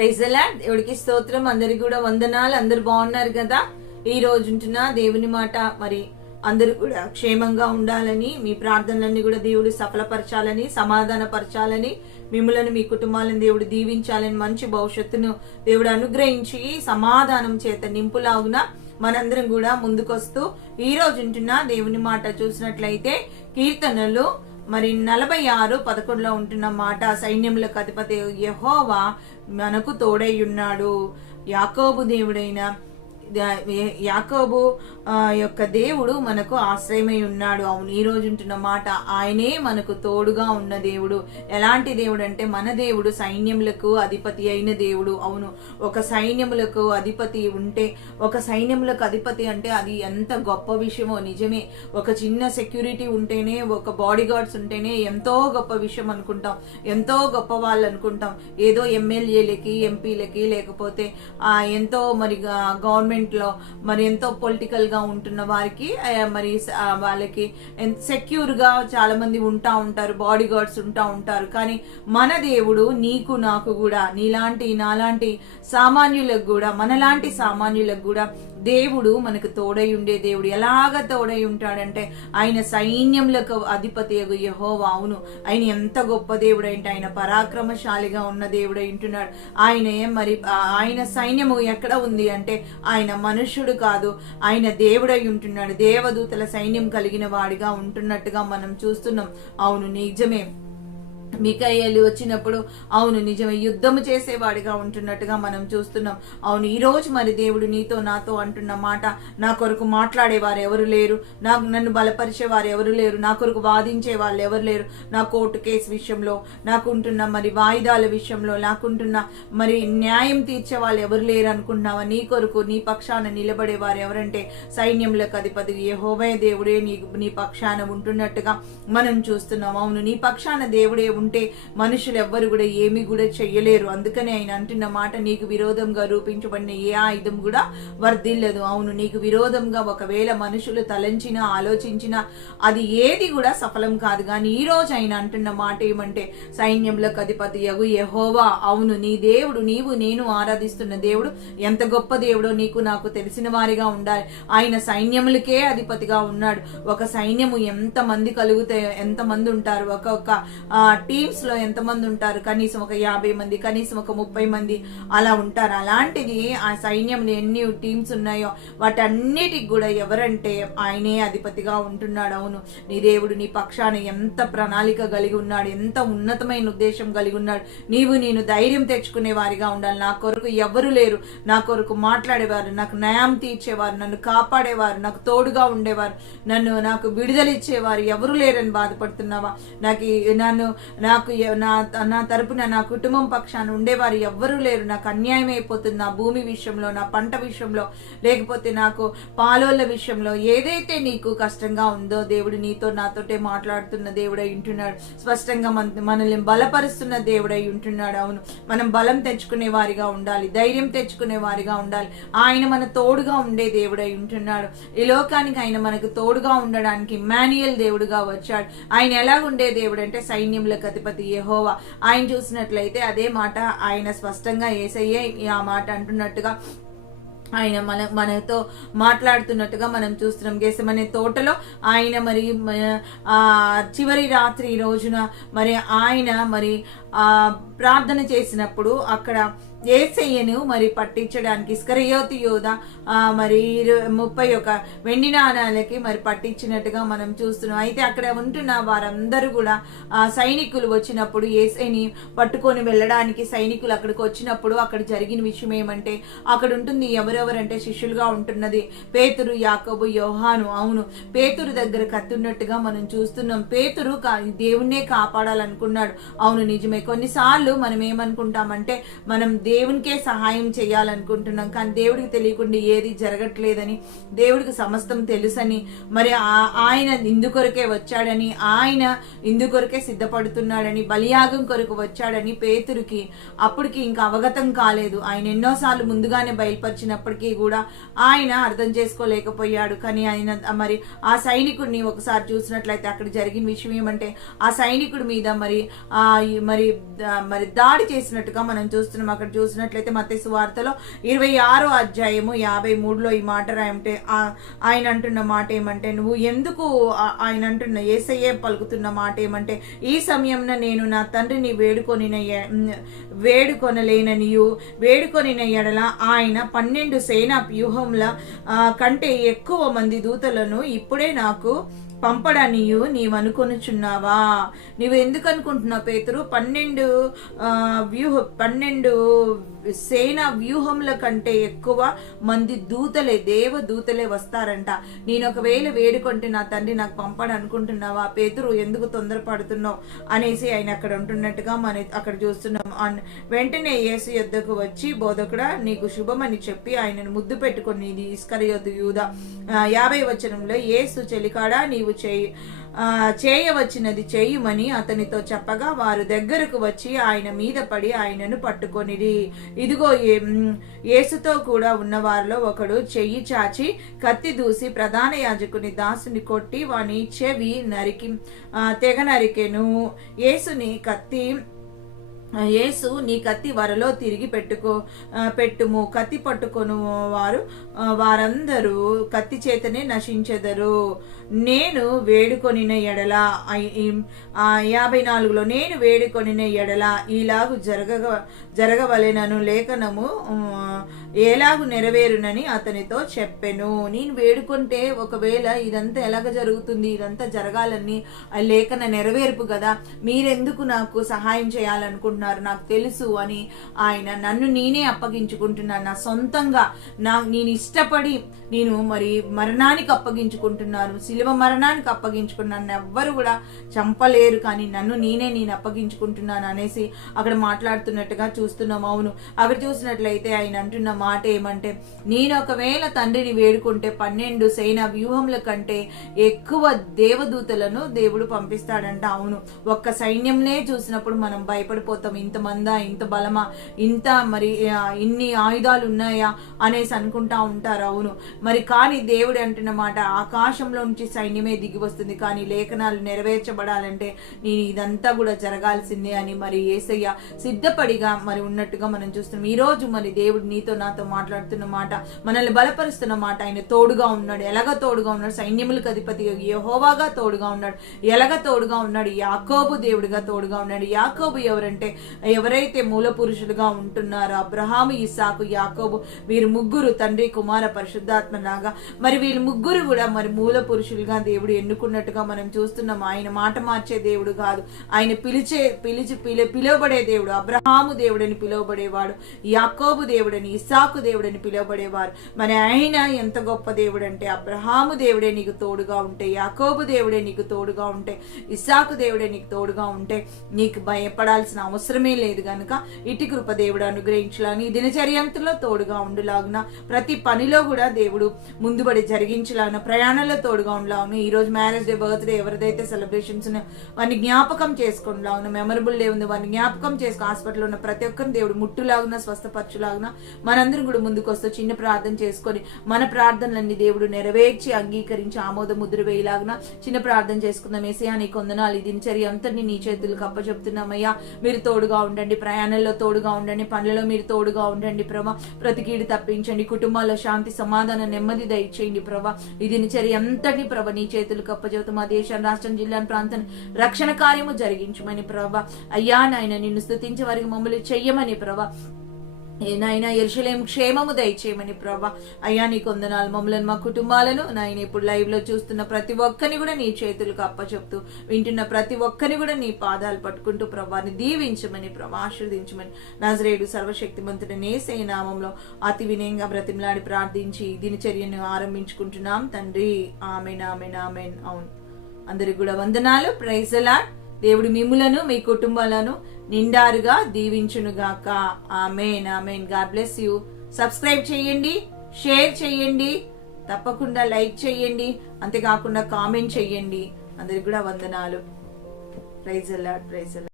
Praise the lord. దేవుడికి స్తోత్రం. అందరికి కూడా వందనాలు. అందరు బాగున్నారు కదా? ఈ రోజుంటున్న దేవుని మాట మరి అందరూ కూడా క్షేమంగా ఉండాలని, మీ ప్రార్థనలన్నీ కూడా దేవుడు సఫలపరచాలని, సమాధానపరచాలని, మిమ్మల్ని మీ కుటుంబాలను దేవుడు దీవించాలని, మంచి భవిష్యత్తును దేవుడు అనుగ్రహించి సమాధానం చేత నింపులాగున మనందరం కూడా ముందుకొస్తూ ఈ రోజుంటున్న దేవుని మాట చూసినట్లయితే కీర్తనలు మరి 46:11 ఉంటున్న మాట, సైన్యములకు అధిపతి యెహోవా మనకు తోడై ఉన్నాడు. యాకోబు దేవుడైన యాకోబు యొక్క దేవుడు మనకు ఆశ్రయమై ఉన్నాడు. అవును, ఈ రోజు ఉంటున్న మాట, ఆయనే మనకు తోడుగా ఉన్న దేవుడు. ఎలాంటి దేవుడు అంటే మన దేవుడు సైన్యములకు అధిపతి అయిన దేవుడు. అవును, ఒక సైన్యములకు అధిపతి ఉంటే, ఒక సైన్యములకు అధిపతి అంటే అది ఎంత గొప్ప విషయమో. నిజమే, ఒక చిన్న సెక్యూరిటీ ఉంటేనే, ఒక బాడీ గార్డ్స్ ఉంటేనే ఎంతో గొప్ప విషయం అనుకుంటాం, ఎంతో గొప్ప వాళ్ళు అనుకుంటాం. ఏదో ఎమ్మెల్యేలకి, ఎంపీలకి, లేకపోతే ఎంతో మరి గవర్నమెంట్ లో మరి ఎంతో పొలిటికల్ గా ఉంటున్న వారికి మరి వాళ్ళకి సెక్యూర్ గా చాలా మంది ఉంటా ఉంటారు, బాడీ గార్డ్స్ ఉంటా ఉంటారు. కానీ మన దేవుడు నీకు నాకు కూడా, నీలాంటి నాలాంటి సామాన్యులకు కూడా, మనలాంటి సామాన్యులకు కూడా దేవుడు మనకు తోడై ఉండే దేవుడు. ఎలాగ తోడై ఉంటాడంటే ఆయన సైన్యములకు అధిపతి యెహోవా. అవును, ఆయన ఎంత గొప్ప దేవుడు అంటే ఆయన పరాక్రమశాలిగా ఉన్న దేవుడు ఉంటున్నాడు. ఆయన సైన్యము ఎక్కడ ఉంది అంటే ఆయన మనుష్యుడు కాదు, ఆయన దేవుడై ఉంటున్నాడు. దేవదూతల సైన్యం కలిగిన వాడిగా ఉంటున్నట్టుగా మనం చూస్తున్నాం. అవును, నిజమే. మికాయేలు వచ్చినప్పుడు అవును నిజమే, యుద్ధము చేసేవాడిగా ఉంటున్నట్టుగా మనం చూస్తున్నాం. అవును, ఈ రోజు మరి దేవుడు నీతో నాతో అంటున్న మాట, నా కొరకు మాట్లాడేవారు ఎవరు లేరు, నన్ను బలపరిచేవారు ఎవరు లేరు, నా కొరకు వాదించే వాళ్ళు ఎవరు లేరు, నా కోర్టు కేసు విషయంలో, నాకుంటున్న మరి వాయిదాల విషయంలో, నాకుంటున్న మరి న్యాయం తీర్చే వాళ్ళు ఎవరు లేరు అనుకుంటున్నావా? నీ కొరకు నీ పక్షాన నిలబడేవారు ఎవరంటే సైన్యములకు అధిపతి యెహోవా దేవుడే నీ పక్షాన ఉంటున్నట్టుగా మనం చూస్తున్నాం. అవును, నీ పక్షాన దేవుడే ఉంటే మనుషులు ఎవ్వరు కూడా ఏమీ కూడా చెయ్యలేరు. అందుకని ఆయన అంటున్న మాట, నీకు విరోధంగా రూపించబడిన ఏ ఆయుధం కూడా వర్ధిల్లదు. అవును, నీకు విరోధంగా ఒకవేళ మనుషులు తలంచినా, ఆలోచించినా అది ఏది కూడా సఫలం కాదు. కానీ ఈ రోజు ఆయన అంటున్న మాట ఏమంటే సైన్యములకు అధిపతి యెహోవా. అవును, నీ దేవుడు, నీవు నేను ఆరాధిస్తున్న దేవుడు ఎంత గొప్ప దేవుడో నీకు నాకు తెలిసిన వారిగా ఉండాలి. ఆయన సైన్యములకే అధిపతిగా ఉన్నాడు. ఒక సైన్యము ఎంతమంది కలిగితే ఎంతమంది ఉంటారు, ఒక్కొక్క టీమ్స్ లో ఎంతమంది ఉంటారు? కనీసం ఒక 50 మంది, కనీసం ఒక 30 మంది అలా ఉంటారు. అలాంటిది ఆ సైన్యంలో ఎన్ని టీమ్స్ ఉన్నాయో వాటన్నిటికి కూడా ఎవరంటే ఆయనే అధిపతిగా ఉంటున్నాడు. అవును, నీ దేవుడు నీ పక్షాన ఎంత ప్రణాళిక కలిగి ఉన్నాడు, ఎంత ఉన్నతమైన ఉద్దేశం కలిగి ఉన్నాడు. నీవు నేను ధైర్యం తెచ్చుకునే వారిగా ఉండాలి. నా కొరకు ఎవరు లేరు, నా కొరకు మాట్లాడేవారు, నాకు న్యాయం తీర్చేవారు, నన్ను కాపాడేవారు, నాకు తోడుగా ఉండేవారు, నాకు విడుదలిచ్చేవారు ఎవరు లేరని బాధపడుతున్నావా? నాకు నా తరపున నా కుటుంబం పక్షాన ఉండేవారు ఎవ్వరూ లేరు, నాకు అన్యాయం అయిపోతుంది, నా భూమి విషయంలో, నా పంట విషయంలో, లేకపోతే నాకు పాలోళ్ళ విషయంలో, ఏదైతే నీకు కష్టంగా ఉందో దేవుడు నీతో నాతోటే మాట్లాడుతున్న దేవుడై ఉంటున్నాడు. స్పష్టంగా మనల్ని బలపరుస్తున్న దేవుడై ఉంటున్నాడు. అవును, మనం బలం తెచ్చుకునే వారిగా ఉండాలి, ధైర్యం తెచ్చుకునే వారిగా ఉండాలి. ఆయన మన తోడుగా ఉండే దేవుడై ఉంటున్నాడు. ఈ లోకానికి ఆయన మనకు తోడుగా ఉండడానికి ఇమ్మాన్యుయేల్ దేవుడుగా వచ్చాడు. ఆయన ఎలాగుండే దేవుడు అంటే సైన్యములకు అధిపతి యెహోవా. ఆయన చూసినట్లయితే అదే మాట ఆయన స్పష్టంగా యేసయ్యే ఆ మాట అంటున్నట్టుగా ఆయన మనతో మాట్లాడుతున్నట్టుగా మనం చూస్తున్నాం. గెసెమనే తోటలో ఆయన మరి చివరి రాత్రి రోజున మరి ఆయన మరి ప్రార్థన చేసినప్పుడు అక్కడ యేసయ్యను మరి పట్టించడానికి ఇస్కరియోతు యోధ మరి 31 వెండి నాణాలకి మరి పట్టించినట్టుగా మనం చూస్తున్నాం. అయితే అక్కడ ఉంటున్న వారందరూ కూడా సైనికులు వచ్చినప్పుడు యేసయ్యని పట్టుకొని వెళ్ళడానికి సైనికులు అక్కడికి వచ్చినప్పుడు అక్కడ జరిగిన విషయం ఏమంటే, అక్కడ ఉంటుంది ఎవరెవరంటే శిష్యులుగా ఉంటున్నది పేతురు, యాకోబు, యోహాను. అవును, పేతురు దగ్గర కత్తున్నట్టుగా మనం చూస్తున్నాం. పేతురు దేవుణ్ణే కాపాడాలనుకున్నాడు. అవును, నిజమే. కొన్నిసార్లు మనం ఏమనుకుంటామంటే మనం దేవునికే సహాయం చేయాలనుకుంటున్నాం, కానీ దేవుడికి తెలియకుండా ఏది జరగట్లేదని, దేవుడికి సమస్తం తెలుసని, మరి ఆయన ఇందుకొరకే వచ్చాడని, ఆయన ఇందుకొరకే సిద్ధపడుతున్నాడని, బలియాగం కొరకు వచ్చాడని పేతురుకి అప్పటికి ఇంకా అవగతం కాలేదు. ఆయన ఎన్నోసార్లు ముందుగానే బయలుపరిచినప్పటికీ కూడా ఆయన అర్థం చేసుకోలేకపోయాడు. కానీ ఆయన మరి ఆ సైనికుడిని ఒకసారి చూసినట్లయితే అక్కడ జరిగిన విషయం ఏమంటే, ఆ సైనికుడి మీద మరి మరి దాడి చేసినట్టుగా మనం చూస్తున్నాం. అక్కడ చూసినట్లయితే మత్తయి సువార్తలో 26వ అధ్యాయము 53లో ఈ మాట రాయంటే ఆయన అంటున్న మాట ఏమంటే, నువ్వు ఎందుకు ఆయన అంటున్న యేసయ్యే పలుకుతున్న మాట ఏమంటే, ఈ సమయంలో నేను నా తండ్రిని వేడుకొనిన ఎడల ఆయన 12 సేనా వ్యూహంల కంటే ఎక్కువ మంది దూతలను ఇప్పుడే నాకు పంపడానియు నీవనుకొనుచున్నావా? నువ్వు ఎందుకు అనుకుంటున్నావు పేతురు? 12 సేనా వ్యూహంల కంటే ఎక్కువ మంది దూతలే, దేవదూతలే వస్తారంట. నేను ఒకవేళ వేడుకుంటే నా తండ్రి నాకు పంపడు అనుకుంటున్నావా? పేతురు ఎందుకు తొందరపడుతున్నావు అనేసి ఆయన అక్కడ ఉంటున్నట్టుగా మనం అక్కడ చూస్తున్నాం. వెంటనే యేసు యొద్దకు వచ్చి, బోధకుడా నీకు శుభమని చెప్పి ఆయనను ముద్దు పెట్టుకుని ఇస్కరియోతు యూదా 50వ వచనంలో, యేసు చెలికాడా నీవు చేయవచ్చినది చేయుమని అతనితో చెప్పగా వారు దగ్గరకు వచ్చి ఆయన మీద పడి ఆయనను పట్టుకొనిరి. ఇదిగో యేసుతో కూడా ఉన్న వారిలో ఒకడు చెయ్యి చాచి కత్తి దూసి ప్రధాన యాజకుని దాసుని కొట్టి వాని చెవి తెగ నరికెను. యేసు నీ కత్తి వరలో తిరిగి పెట్టుము. కత్తి పట్టుకొను వారందరూ కత్తి చేతనే నశించెదరు. నేను వేడుకొనిన ఎడల 54లో, నేను వేడుకొనిన ఎడల ఈలాగు జరగవలెనను లేఖనము ఎలాగు నెరవేరునని అతనితో చెప్పెను. నేను వేడుకుంటే ఒకవేళ ఇదంతా ఎలాగ జరుగుతుంది, ఇదంతా జరగాలని లేఖన నెరవేర్పు కదా, మీరెందుకు నాకు సహాయం చేయాలనుకుంటున్నారు, నాకు తెలుసు అని ఆయన నన్ను నేనే అప్పగించుకుంటున్నాను. నా సొంతంగా నేను ఇష్టపడి నేను మరి మరణానికి అప్పగించుకుంటున్నాను, శిలువ మరణానికి అప్పగించుకున్నాను. ఎవ్వరు కూడా చంపలేరు, కానీ నేను అప్పగించుకుంటున్నాను అనేసి అక్కడ మాట్లాడుతున్నట్టుగా చూస్తున్నాం. అవును, అక్కడ చూసినట్లయితే ఆయన అంటున్న మాట ఏమంటే, నేను ఒకవేళ తండ్రిని వేడుకుంటే 12 సేనా వ్యూహంల కంటే ఎక్కువ దేవదూతలను దేవుడు పంపిస్తాడంట. అవును, ఒక్క సైన్యంనే చూసినప్పుడు మనం భయపడిపోతాం. ఇంతమందా, ఇంత బలమా, ఇంత మరి ఇన్ని ఆయుధాలు ఉన్నాయా అనేసి అనుకుంటా ఉంటారు. అవును, మరి కానీ దేవుడు అంటున్న మాట, ఆకాశంలో నుంచి సైన్యమే దిగి వస్తుంది, కానీ లేఖనాలు నెరవేర్చబడాలంటే నేను ఇదంతా కూడా జరగాల్సిందే అని మరి యేసయ్య సిద్ధపడిగా మరి ఉన్నట్టుగా మనం చూస్తున్నాం. ఈ రోజు మరి దేవుడు నీతో నాతో మాట్లాడుతున్న మాట, మనల్ని బలపరుస్తున్న మాట. ఆయన తోడుగా ఉన్నాడు. ఎలాగ తోడుగా ఉన్నాడు? సైన్యములకు అధిపతి యెహోవాగా తోడుగా ఉన్నాడు. ఎలాగ తోడుగా ఉన్నాడు? యాకోబు దేవుడిగా తోడుగా ఉన్నాడు. యాకోబు ఎవరైతే మూల పురుషులుగా ఉంటున్నారో, అబ్రహాము, ఇస్సాకు, యాకోబు, వీరు ముగ్గురు తండ్రి, కుమార, పరిశుద్ధాత్మ లాగా మరి వీళ్ళు ముగ్గురు కూడా మరి మూల పురుషులుగా దేవుడు ఎన్నుకున్నట్టుగా మనం చూస్తున్నాం. ఆయన మాట మార్చే దేవుడు కాదు, ఆయన పిలువబడే దేవుడు. అబ్రహాము దేవుడని పిలువబడేవాడు, యాకోబు దేవుడని, ఇస్సాకు దేవుడని పిలువబడేవారు. మరి ఆయన ఎంత గొప్ప దేవుడు అంటే, అబ్రహాము దేవుడే నీకు తోడుగా ఉంటే, యాకోబు దేవుడే నీకు తోడుగా ఉంటే, ఇస్సాకు దేవుడే నీకు తోడుగా ఉంటే నీకు భయపడాల్సిన అవసరమే లేదు. గనుక ఇటు కృప దేవుడు అనుగ్రహించాలని, ఈ దినచర్యంలో తోడుగా ఉండులాగున, ప్రతి పనిలో కూడా దేవుడు ముందుబడి జరిగించలాగున, ప్రయాణంలో తోడుగా ఉండలాగున. ఈ రోజు మ్యారేజ్ డే, బర్త్డే ఎవరిదైతే సెలబ్రేషన్స్ వారిని జ్ఞాపకం చేసుకునేలాగున, మెమరబుల్ డే ఉంది వారిని జ్ఞాపకం చేసుకుని, హాస్పిటల్లో ఉన్న ప్రతి ఒక్కరిని దేవుడు ముట్టులాగున, స్వస్థపరచులాగున, మనందరం కూడా ముందుకు వస్తూ చిన్న ప్రార్థన చేసుకొని మన ప్రార్థనలన్నీ దేవుడు నెరవేర్చి అంగీకరించి ఆమోద ముద్ర వేయలాగున చిన్న ప్రార్థన చేసుకుందాం. యేసయ్యా నీకు వందనాలు, ఈ దినచర్య అంతటిని నీ చేతులకు అప్పచెప్తున్నామయ్యా. మీరు తోడుగా ఉండండి, ప్రయాణంలో తోడుగా ఉండండి, పనులలో మీరు తోడుగా ఉండండి ప్రభా. ప్రతి కీడు తప్పించండి, కుటుంబాల్లో శాంతి, సమాధానం, నెమ్మది దయచేయండి ప్రభా. ఈ దినచర్య అంతటిని ప్రభా నీ చేతులకు అప్పచెప్తూ మా దేశం, రాష్ట్రం, జిల్లాను, ప్రాంతం రక్షణ కార్యము జరిగించమని ప్రభా. అయ్యా నాయన నిన్ను స్తుతించే వారికి మమ్మల్ని చెయ్యమని ప్రభా. నాయన యెరూషలేము క్షేమము దయచేయమని ప్రభా. అయ్యా నీకు వందనాలు. మమ్మల్ని, మా కుటుంబాలను నాయన ఇప్పుడు లైవ్ లో చూస్తున్న ప్రతి ఒక్కరిని కూడా నీ చేతులకు అప్పచెప్తూ, వింటున్న ప్రతి ఒక్కరిని కూడా నీ పాదాలు పట్టుకుంటూ ప్రభాని దీవించమని ప్రభా, ఆశీర్వదించమని నజరేయుడు సర్వశక్తిమంతుడైన యేసయ్య నామములో అతి వినయంగా బ్రతిమలాడి ప్రార్థించి దినచర్యను ఆరంభించుకుంటున్నాం తండ్రి. ఆమేన్, ఆమేన్, ఆమేన్. అవును, అందరికి కూడా వందనాలు. Praise the Lord. దేవుడు మిమ్ములను, మీ కుటుంబాలను నిండారుగా దీవించునుగాక. Amen, amen. God bless you. Subscribe చేయండి, షేర్ చేయండి, తప్పకుండా లైక్ చేయండి, అంతేకాకుండా కామెంట్ చేయండి. అందరికి కూడా వందనాలు. Praise the Lord, praise the lord.